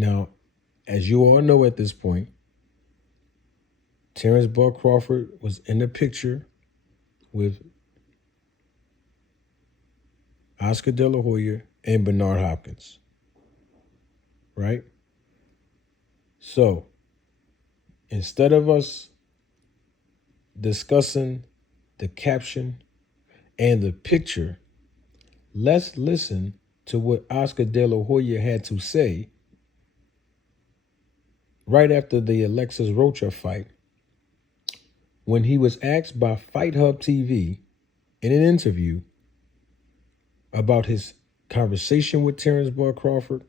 Now, as you all know at this point, Terence Bud Crawford was in the picture with Oscar De La Hoya and Bernard Hopkins, right? So instead of us discussing the caption and the picture, let's listen to what Oscar De La Hoya had to say right after the Alexis Rocha fight, when he was asked by Fight Hub TV in an interview about his conversation with Terence Bud Crawford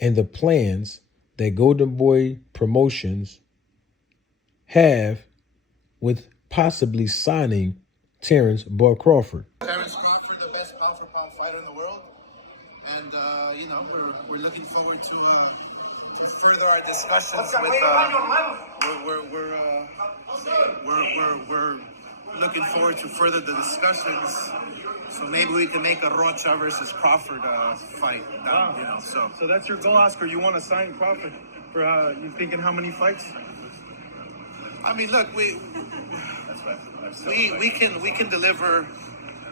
and the plans that Golden Boy Promotions have with possibly signing Terence Bud Crawford. Terence Crawford, the best pound-for-pound fighter in the world, and we're looking forward to further our discussions with. We're looking forward to further the discussions. So maybe we can make a Rocha versus Crawford fight. Wow. So that's your goal, Oscar. You want to sign Crawford for you thinking how many fights? I mean, look, we can deliver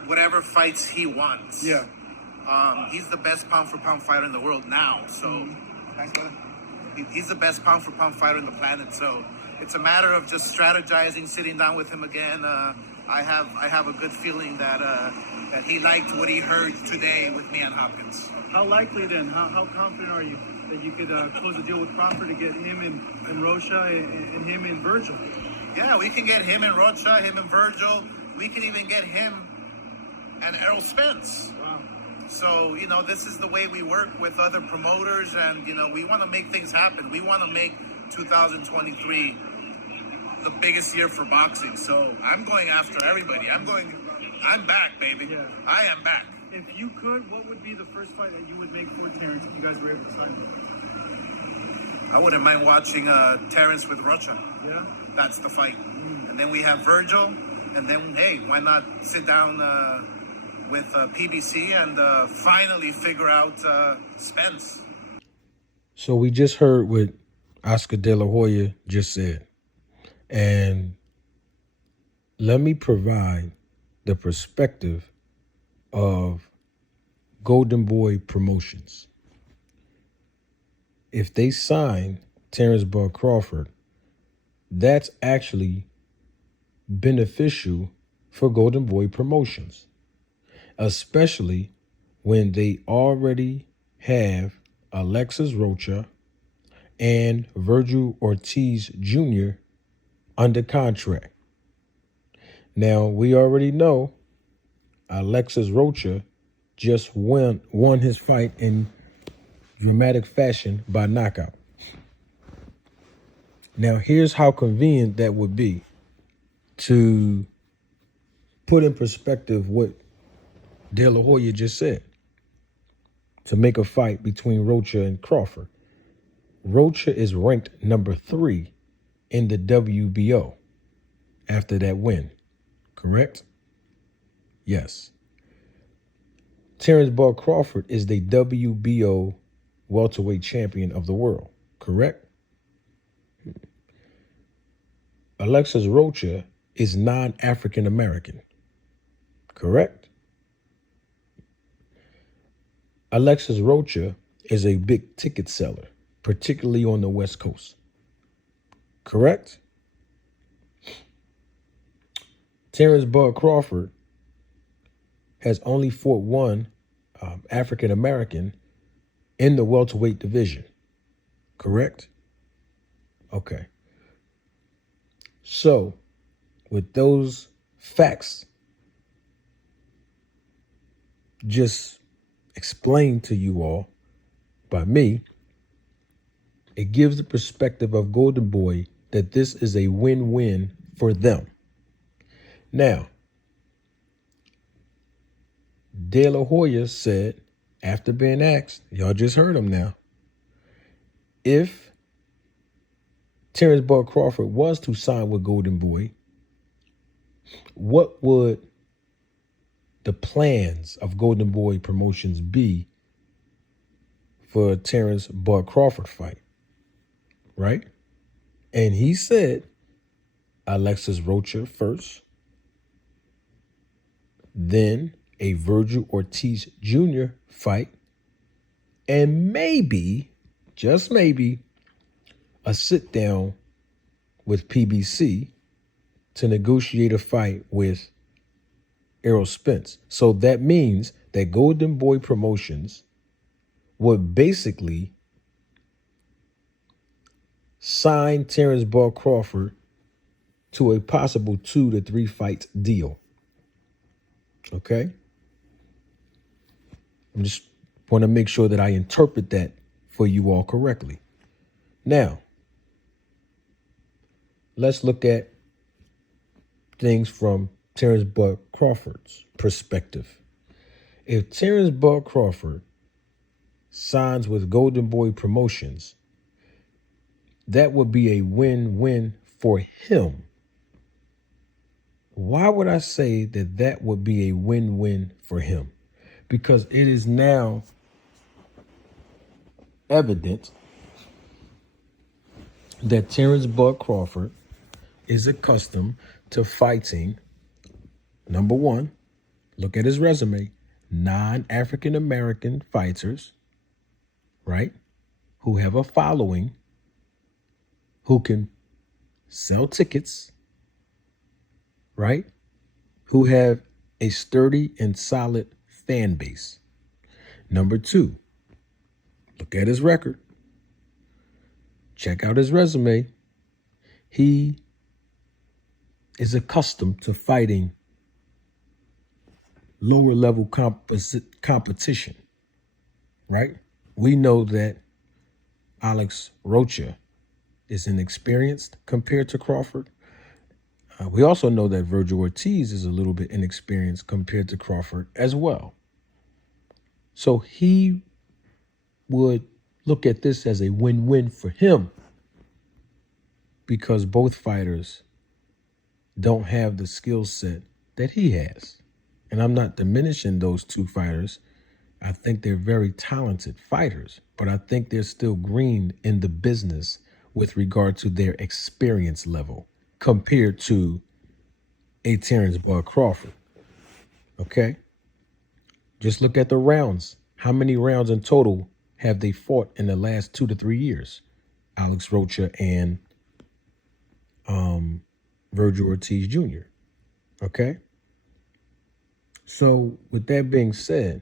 whatever fights he wants. Yeah. He's the best pound for pound fighter in the world now. So he's the best pound for pound fighter on the planet. So it's a matter of just strategizing, sitting down with him again. I have a good feeling that he liked what he heard today with me and Hopkins. How likely then? How confident are you that you could close a deal with Crawford to get him and Rocha and him and Virgil? Yeah, we can get him and Rocha, him and Virgil. We can even get him and Errol Spence. Wow. So, this is the way we work with other promoters, and, we want to make things happen. We want to make 2023 the biggest year for boxing. So I'm going after everybody. I'm back, baby. Yeah. I am back. If you could, what would be the first fight that you would make for Terence if you guys were able to sign him? I wouldn't mind watching Terence with Rocha. Yeah? That's the fight. And then we have Virgil, and then, hey, why not sit down with PBC and finally figure out Spence. So we just heard what Oscar De La Hoya just said. And let me provide the perspective of Golden Boy Promotions. If they sign Terence Bud Crawford, that's actually beneficial for Golden Boy Promotions, especially when they already have Alexis Rocha and Virgil Ortiz Jr. under contract. Now, we already know Alexis Rocha just won his fight in dramatic fashion by knockout. Now, here's how convenient that would be to put in perspective what De La Hoya just said, to make a fight between Rocha and Crawford. Rocha is ranked number 3 in the WBO after that win, correct? Yes. Terence Bud Crawford is the WBO welterweight champion of the world, correct? Alexis Rocha is non-African American, correct? Alexis Rocha is a big ticket seller, particularly on the West Coast, correct? Terence Bud Crawford has only fought one African American in the welterweight division, correct? Okay. So, with those facts just explained to you all by me, it gives the perspective of Golden Boy that this is a win-win for them. Now, De La Hoya said, after being asked, y'all just heard him now, if Terence Bud Crawford was to sign with Golden Boy, what would the plans of Golden Boy Promotions be for a Terence Bud Crawford fight, right? And he said Alexis Rocha first, then a Virgil Ortiz Jr. fight, and maybe, just maybe, a sit down with PBC to negotiate a fight with Errol Spence. So that means that Golden Boy Promotions would basically sign Terence Bud Crawford to a possible 2 to 3 fight deal. Okay? I just want to make sure that I interpret that for you all correctly. Now, let's look at things from Terence Bud Crawford's perspective. If Terence Bud Crawford signs with Golden Boy Promotions, that would be a win-win for him. Why would I say that that would be a win-win for him? Because it is now evident that Terence Bud Crawford is accustomed to fighting, number one, look at his resume, non-African American fighters, right, who have a following, who can sell tickets, right, who have a sturdy and solid fan base. Number two, look at his record. Check out his resume. He is accustomed to fighting lower level competition, right? We know that Alex Rocha is inexperienced compared to Crawford. We also know that Virgil Ortiz is a little bit inexperienced compared to Crawford as well. So he would look at this as a win-win for him because both fighters don't have the skill set that he has. And I'm not diminishing those two fighters. I think they're very talented fighters, but I think they're still green in the business with regard to their experience level compared to a Terence Bud Crawford. Okay? Just look at the rounds. How many rounds in total have they fought in the last 2 to 3 years? Alex Rocha and Virgil Ortiz Jr. Okay? So with that being said,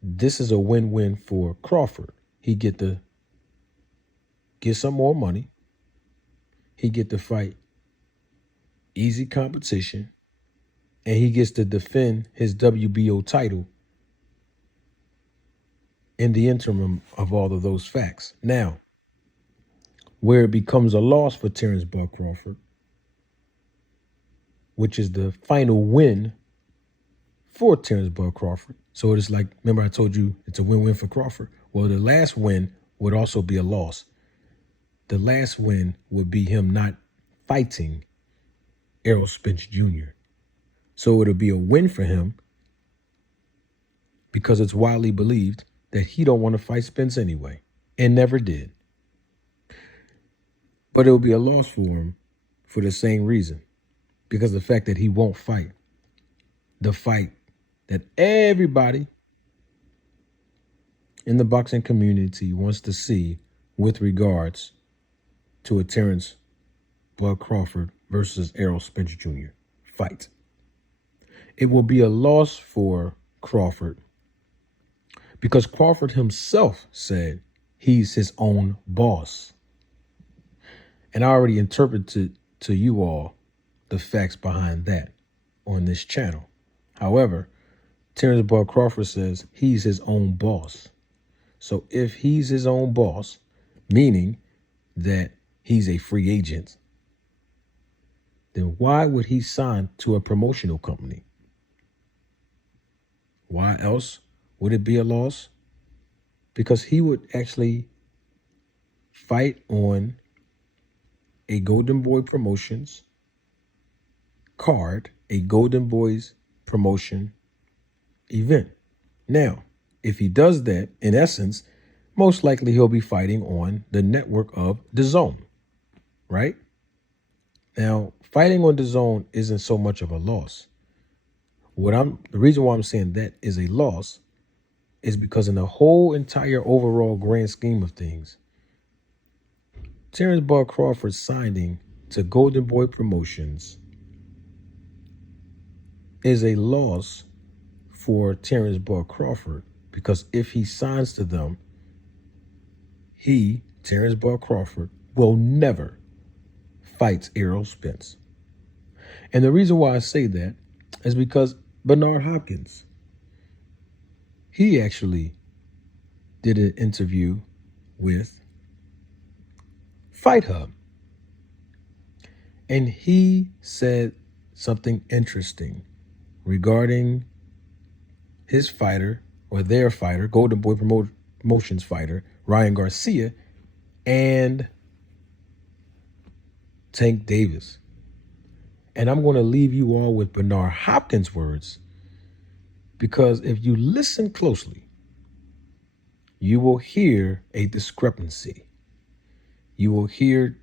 this is a win-win for Crawford. He get to get some more money. He get to fight easy competition, and he gets to defend his WBO title in the interim of all of those facts. Now, where it becomes a loss for Terence Bud Crawford, which is the final win for Terence Bud Crawford. So it's like, remember I told you it's a win-win for Crawford? Well, the last win would also be a loss. The last win would be him not fighting Errol Spence Jr. So it'll be a win for him because it's widely believed that he don't want to fight Spence anyway and never did. But it'll be a loss for him for the same reason, because of the fact that he won't fight the fight that everybody in the boxing community wants to see with regards to a Terence Bud Crawford versus Errol Spence Jr. fight. It will be a loss for Crawford because Crawford himself said he's his own boss. And I already interpreted to you all the facts behind that on this channel. However, Terence Bud Crawford says he's his own boss. So if he's his own boss, meaning that he's a free agent, then why would he sign to a promotional company? Why else would it be a loss? Because he would actually fight on a Golden Boy Promotions card, a Golden Boys promotion event. Now, if he does that, in essence, most likely he'll be fighting on the network of DAZN, right? Now, fighting on DAZN isn't so much of a loss. The reason why I'm saying that is a loss is because in the whole entire overall grand scheme of things, Terence Bud Crawford signing to Golden Boy Promotions is a loss for Terence Bud Crawford, because if he signs to them, Terence Bud Crawford, will never fight Errol Spence. And the reason why I say that is because Bernard Hopkins, he actually did an interview with Fight Hub. And he said something interesting regarding his fighter, or their fighter, Golden Boy Promotions fighter, Ryan Garcia, and Tank Davis. And I'm going to leave you all with Bernard Hopkins' words, because if you listen closely, you will hear a discrepancy. You will hear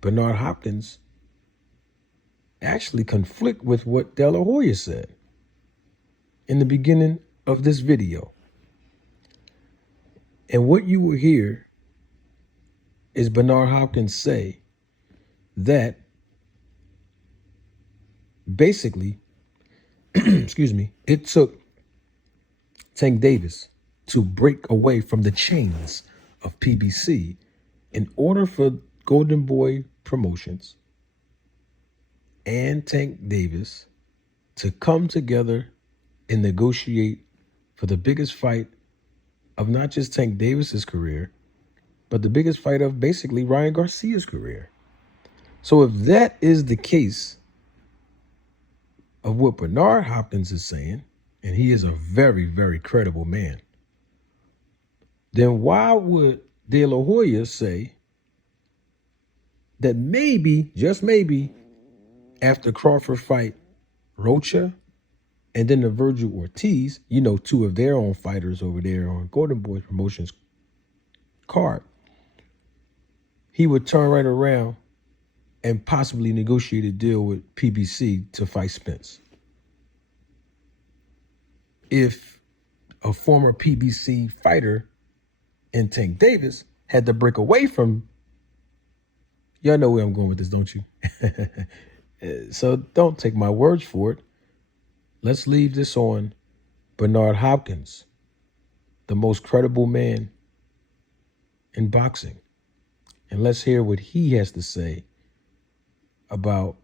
Bernard Hopkins actually conflict with what De La Hoya said in the beginning of this video. And what you will hear is Bernard Hopkins say that basically, excuse me, it took Tank Davis to break away from the chains of PBC in order for Golden Boy Promotions and Tank Davis to come together and negotiate for the biggest fight of not just Tank Davis's career, but the biggest fight of basically Ryan Garcia's career. So if that is the case of what Bernard Hopkins is saying, and he is a very, very credible man, then why would De La Hoya say that maybe, just maybe, after Crawford fight Rocha and then the Virgil Ortiz, two of their own fighters over there on Golden Boy Promotions card, he would turn right around and possibly negotiate a deal with PBC to fight Spence? If a former PBC fighter in Tank Davis had to break away from, y'all know where I'm going with this, don't you? So don't take my words for it. Let's leave this on Bernard Hopkins, the most credible man in boxing. And let's hear what he has to say about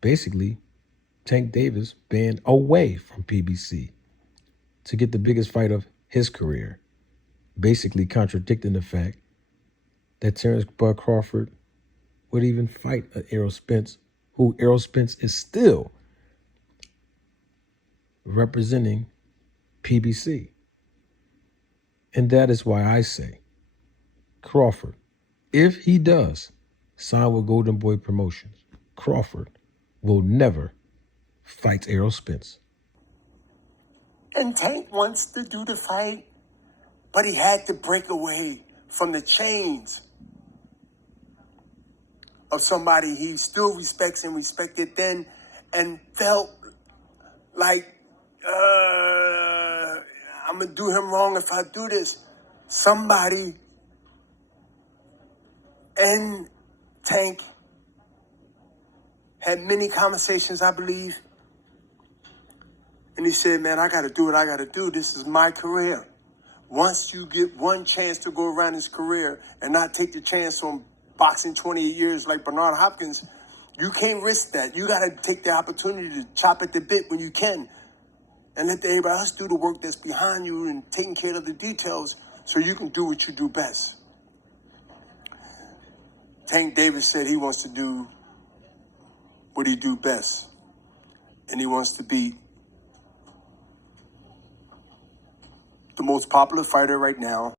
basically Tank Davis being away from PBC to get the biggest fight of his career, basically contradicting the fact that Terence Bud Crawford would even fight Errol Spence, who Errol Spence is still representing PBC. And that is why I say Crawford, if he does sign with Golden Boy Promotions, Crawford will never fight Errol Spence. And Tank wants to do the fight, but he had to break away from the chains of somebody he still respects and respected then, and felt like, I'm going to do him wrong if I do this. Somebody and Tank had many conversations, I believe. And he said, man, I got to do what I got to do. This is my career. Once you get one chance to go around his career and not take the chance on boxing 28 years like Bernard Hopkins, you can't risk that. You got to take the opportunity to chop at the bit when you can and let everybody else do the work that's behind you and taking care of the details so you can do what you do best. Tank Davis said he wants to do what he do best, and he wants to beat the most popular fighter right now